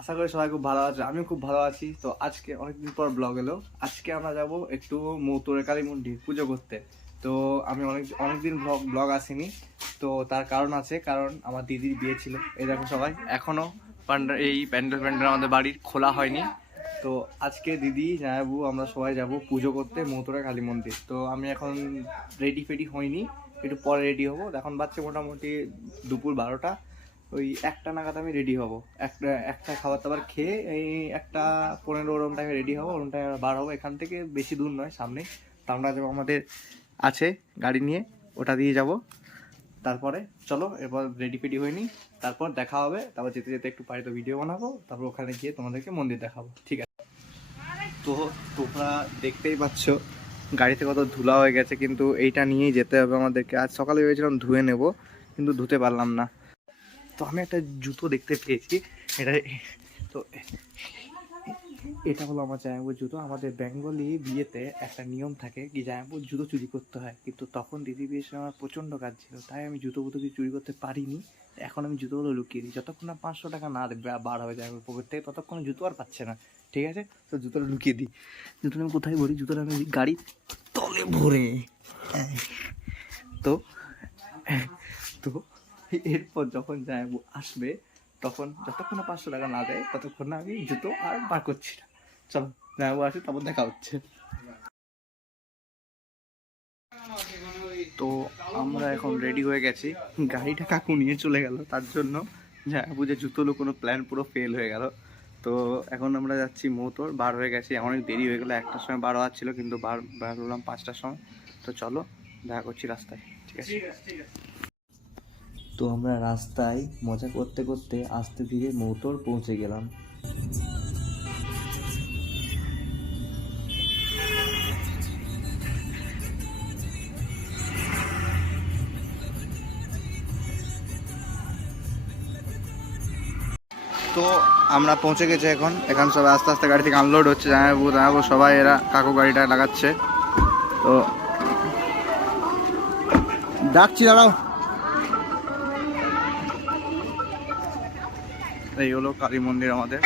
আশা করি সবাই খুব ভালো আছে, আমিও খুব ভালো আছি। তো আজকে অনেকদিন পর ব্লগ এলো। আজকে আমরা যাব একটু মৌতরে কালী মন্দির পুজো করতে। তো আমি অনেকদিন ব্লগ আসিনি। তো তার কারণ আছে, কারণ আমার দিদির বিয়ে ছিল। এই দেখো সবাই, এখনও এই প্যান্ডেল আমাদের বাড়ির খোলা হয়নি। তো আজকে দিদি জানাবো আমরা সবাই যাব পুজো করতে মৌতরা কালী মন্দির। তো আমি এখন রেডি হইনি, একটু পরে রেডি হবো। এখন বাচ্চা মোটামুটি দুপুর 12টা, ওই 1টা নাগাদ আমি রেডি হব। একটা খাবার দাবার খেয়ে এই 1টা 15 ওরম টাইমে রেডি হবো, ওরম টাইমে বার হবো। এখান থেকে বেশি দূর নয়, সামনে। তো আমরা যাবো, আমাদের আছে গাড়ি নিয়ে, ওটা দিয়ে যাব। তারপরে চলো, এরপর রেডি হয়নি, তারপর দেখা হবে। তারপর যেতে যেতে একটু বাড়িতে ভিডিও বানাবো, তারপর ওখানে গিয়ে তোমাদেরকে মন্দির দেখাবো, ঠিক আছে? তো তোমরা দেখতেই পাচ্ছ গাড়িতে কত ধুলা হয়ে গেছে, কিন্তু এইটা নিয়েই যেতে হবে আমাদেরকে। আজ সকালে ভেবেছিলাম ধুয়ে নেব, কিন্তু ধুতে পারলাম না। তো আমি একটা জুতো দেখতে পেয়েছি, এটা তো এটা হলো আমার জামাইবাবুর জুতো। আমাদের বেঙ্গলি বিয়েতে একটা নিয়ম থাকে কি, জামাইবাবুর জুতো চুরি করতে হয়। কিন্তু তখন দিদি বিয়ের সময় আমার প্রচণ্ড কাজ ছিল, তাই আমি জুতো কিছু চুরি করতে পারিনি। এখন আমি জুতোগুলো লুকিয়ে দিই, যতক্ষণ না 500 টাকা না বার হবে জামাইবাবুর পকেট থেকে, ততক্ষণ জুতো আর পাচ্ছে না, ঠিক আছে? তো জুতোটা লুকিয়ে দিই। জুতোটা আমি কোথায় ভরি? জুতোটা আমি গাড়ির তলে ভরে। তো তো এরপর যখন জামাইবাবু আসবে, তখন যতক্ষণ না 500 টাকা না দেয়, ততক্ষণ না আমি জুতো আর বার করছি না। চলো, জামাইবাবু আসে, তারপর দেখা হচ্ছে। তো আমরা এখন রেডি হয়ে গেছি, গাড়িটা কাকু নিয়ে চলে গেল, তার জন্য জামাইবাবু যে জুতো কোনো প্ল্যান পুরো ফেল হয়ে গেল। তো এখন আমরা যাচ্ছি মৌতর, বার হয়ে গেছি, অনেক দেরি হয়ে গেলো। 1টার সময় বার হওয়ার ছিল, কিন্তু বার হলাম 5টার সময়। তো চলো, দেখা করছি রাস্তায়, ঠিক আছে? তো আমরা রাস্তায় মজা করতে করতে আস্তে ধীরে মৌতর পৌঁছে গেলাম। তো আমরা পৌঁছে গেছি এখন সবাই আস্তে আস্তে গাড়ি থেকে আনলোড হচ্ছে। জামাইবাবু সবাই, এরা কাকু গাড়িটা লাগাচ্ছে। তো ডাকছি, দাঁড়াও। এই হলো কালী মন্দির আমাদের।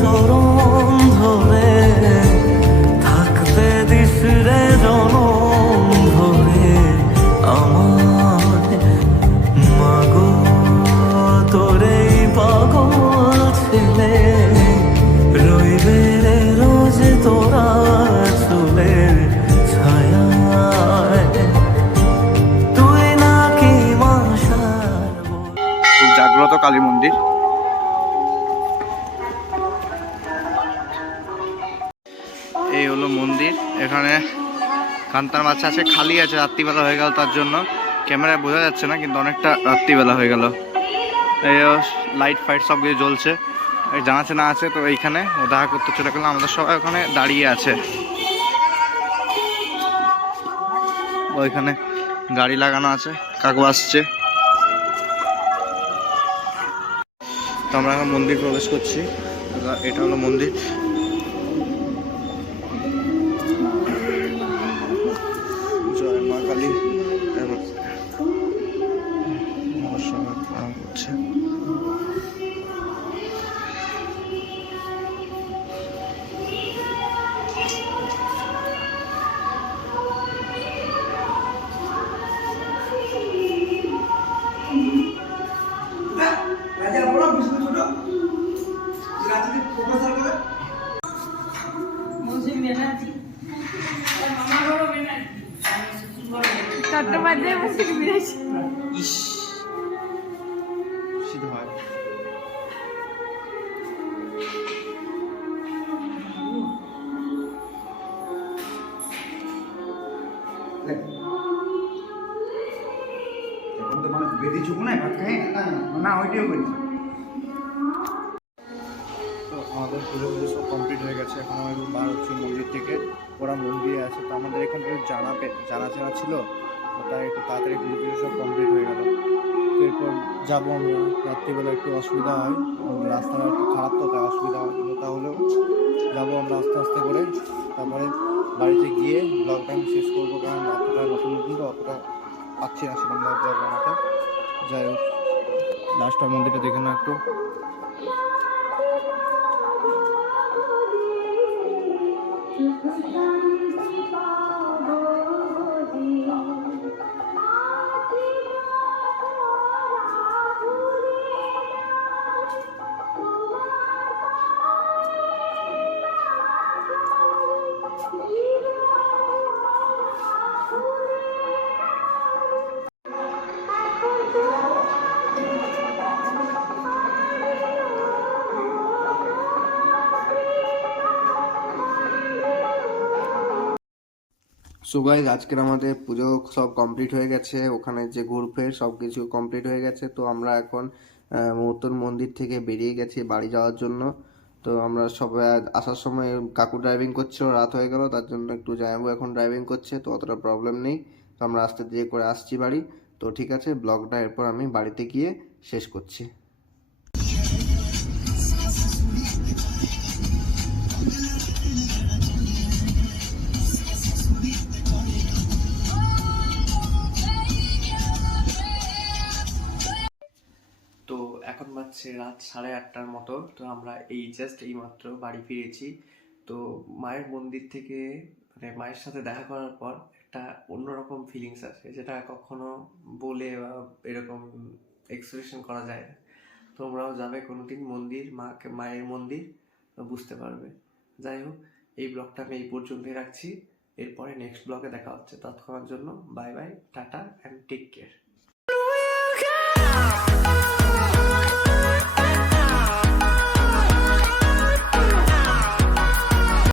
চরণ ধরে থাকতে দিশরে জনম ধরে আমার মাগো তোরে পাগল ছেলে রইবে রে রোজ তোরা চুলের ছায়া তুই নাকি মাসার খুব জাগ্রত কালী মন্দির। এই হলো মন্দির। এখানে কান্তার বাচ্চা আছে, খালি আছে, রাত্রিবেলা হয়ে গেল, তার জন্য ক্যামেরায় বোঝা যাচ্ছে না, কিন্তু অনেকটা রাত্রিবেলা হয়ে গেল। এই লাইট ফাইট সব কিছু জ্বলছে, জানাশোনা আছে। তো এইখানে ও দেখা করতে চলে গেলাম, আমাদের সবাই ওখানে দাঁড়িয়ে আছে। ওইখানে গাড়ি লাগানো আছে, কাকু আসছে। তো আমরা এখন মন্দির প্রবেশ করছি। এটা হলো মন্দির। জয় মা কালী করছে। চট্টোপাধ্যায় মুসিক বিরাছি ইস সিদ্ধ হয়। বেদি চুপ নাই ভাত খাই না, ওইটাও করি। তো আমাদের পুজো সব কমপ্লিট হয়ে গেছে। এখন আমি বার হচ্ছি মন্দির থেকে, ওরা মন্দিরে আছে। তো আমাদের এখানে একটু জানা ছিল, তো তাই একটু তাড়াতাড়ি পুজো সব কমপ্লিট হয়ে গেল। তো এরপর যাবো আমরা। রাত্রিবেলা একটু অসুবিধা হয়, রাস্তাটা একটু খারাপ, তো তাই অসুবিধা হয়, কিন্তু তাহলেও যাবো আমরা আস্তে আস্তে করে। তারপরে বাড়িতে গিয়ে ব্লগটা আমি শেষ করবো, কারণ অতটা নতুন তো অতটা পাচ্ছি না সেরকম ব্লগ বানাতে। যাই হোক, লাস্ট মন্দিরটা দেখে না একটু। সো গাইজ, আজকের আমাদের পুজো সব কমপ্লিট হয়ে গেছে, ওখানে যে ঘুরফের সব কিছু কমপ্লিট হয়ে গেছে। তো আমরা এখন মৌতন মন্দির থেকে বেরিয়ে গেছি বাড়ি যাওয়ার জন্য। তো আমরা সবাই আসার সময় কাকু ড্রাইভিং করছিল, রাত হয়ে গেল, তার জন্য একটু জামাইবাবু এখন ড্রাইভিং করছে, তো অতটা প্রবলেম নেই। তো আমরা আস্তে ধীরে করে আসছি বাড়ি। তো ঠিক আছে, ব্লগটা এরপর আমি বাড়িতে গিয়ে শেষ করছি। তো এখন বাজছে রাত 8:30টার মতো। তো আমরা এই মাত্র বাড়ি ফিরেছি। তো মায়ের মন্দির থেকে মানে মায়ের সাথে দেখা করার পর একটা অন্যরকম ফিলিংস আছে, যেটা কখনো বলে বা এরকম এক্সপ্রেশন করা যায় না। তোমরাও যাবে কোনোদিন মন্দির, মায়ের মন্দির, তো বুঝতে পারবে। যাই হোক, এই ব্লগটা আমি এই পর্যন্তই রাখছি। এরপরে নেক্সট ব্লগে দেখা হচ্ছে। তৎক্ষণাৎ জন্য bye bye, tata and take care.